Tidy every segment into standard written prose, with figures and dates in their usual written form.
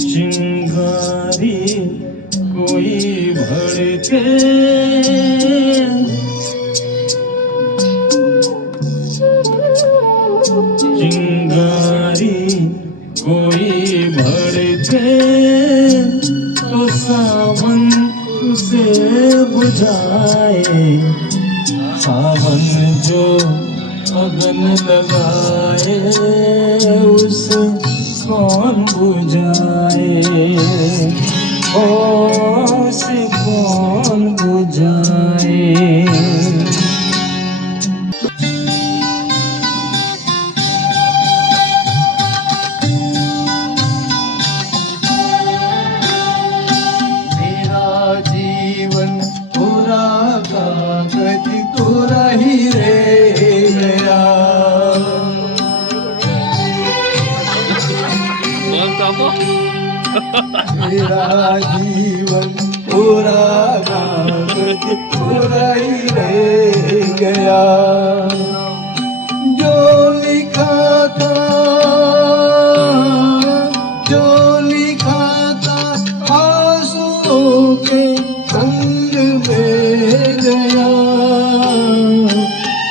चिंगारी कोई भड़के, चिंगारी कोई भड़के तो सावन उसे बुझाए। सावन जो अगन लगाए उसे कौन बुझाए, ओ उसे कौन बुझाए। मेरा जीवन पूरा कागज पूरा ही रह गया। मेरा जीवन पूरा कागज पूरा ही रह गया। जो लिखा था, जो लिखा था आंसुओं के संग में गया।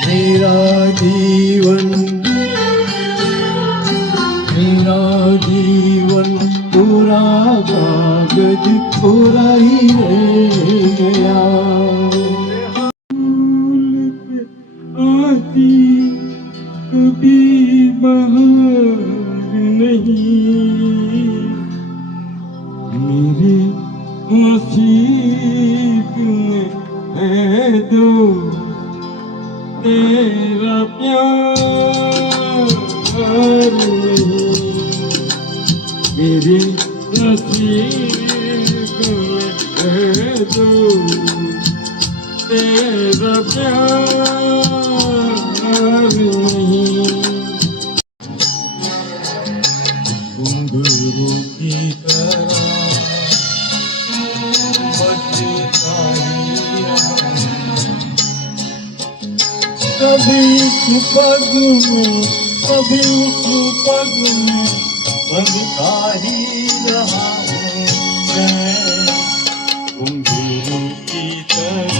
मेरा जीवन, मेरा जीवन पूरा कागज पूरा ही रह गया। आती कभी बहार नहीं, मेरे नसीब में है दोस्त तेरा प्यार नहीं। मेरे नसीब में है दोस्त तेरा प्यार नहीं। घुंघरू की तरह बजता ही कभी इस पग में कभी उस पग में बंधता ही रहा हूँ मैं। घुंघरू की तरह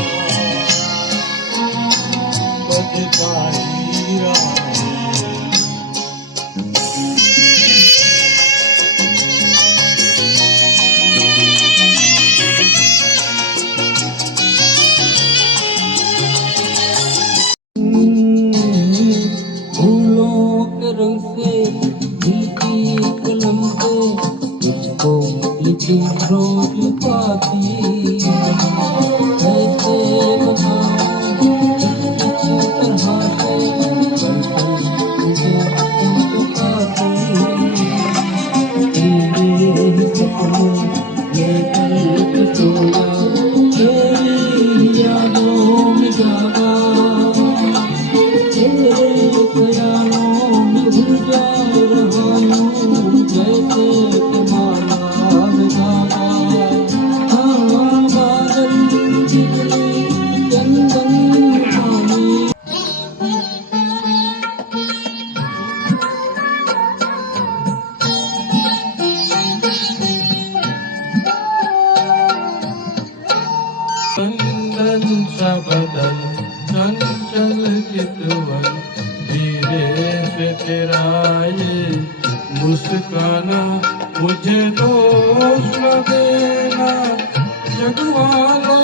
बजता ही रहा हूँ। फूलों के रंग से लिखी कलम से तुझको लिखी रोज पाती। ऐसे बनाऊं किस तरह से तुझे पाती। तेरे ही सपने लेकर के सोया, तेरी यादों में जागा, तेरे ख्यालों में उलझा रहा हूँ जैसे कि माला में धागा। हाँ बादल बिजली चंदन पानी। चंदन सा बदन चंचल चितवन, धीरे से तेरा ये मुस्काना मुझे दोष न देना। जगवालो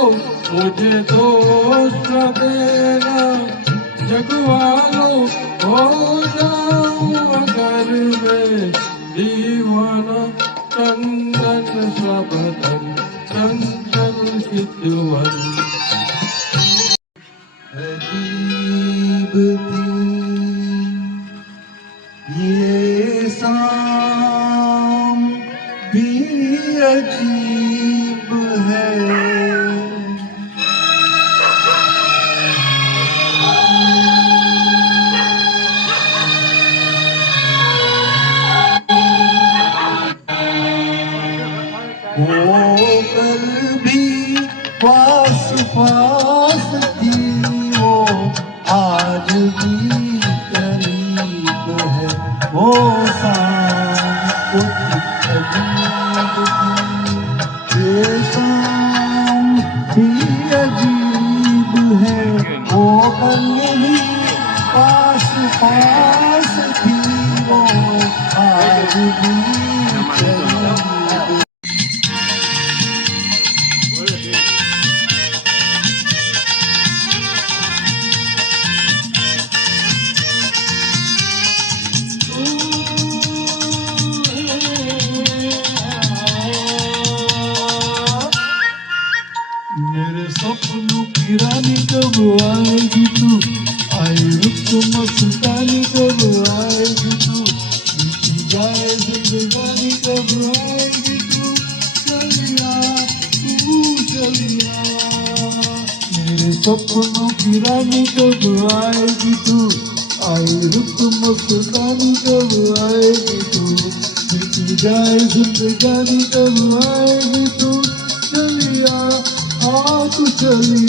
मुझे दोष न देना। जगवालो हो जाऊं अगर मैं दीवाना। चंदन सा बदन चंचल चितवन। अजीब थी ये शाम भी अजीब है। वो कल भी पास पास थी, वो आज भी करीब है। वो शाम कुछ अजीब थी ये शाम भी अजीब है वो कल भी पास पास थी वो आज भी करीब मेरे सपनों की रानी कब आएगी तू आई रुक मस्तानी कब आएगी तू बीती जाए जिंदगानी कब आएगी तू चलिया मेरे सपनों की रानी कब आएगी तू आई रुक मस्तानी कब आएगी तू बीती जाए जिंदगानी कब आएगी तू चलिया तू चलिया